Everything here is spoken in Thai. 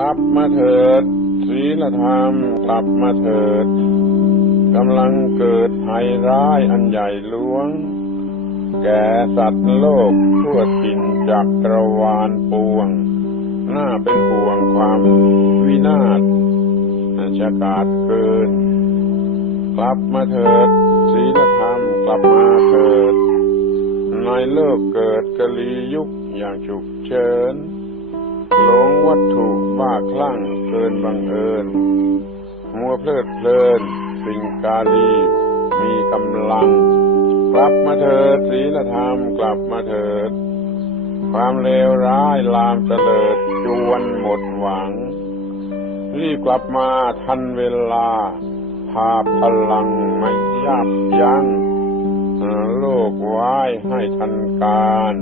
ลับมาเถิดศีลธรรมกลับมาเถิดกำลังเกิดภัยร้ายอันใหญ่หลวง แก่สัตว์โลกทั่วถิ่นจักรวาลปวงน่าเป็นห่วงความวินาศจะกาดเกิน กลับมาเถิดศีลธรรมกลับมาเถิดในโลกเกิดกะลียุคอย่างฉุกเฉิน บ้าคลั่งเกินบังเอิญ มัวเพลิดเพลิน สิ่งกาลี มีกำลัง กลับมาเถิดศีลธรรมกลับมาเถิด ความเลวร้ายลามเตลิดจวนหมดหวัง รีบกลับมาทันเวลา พาพลังไม่ยับยัง้งโลกไว้ให้ทันการ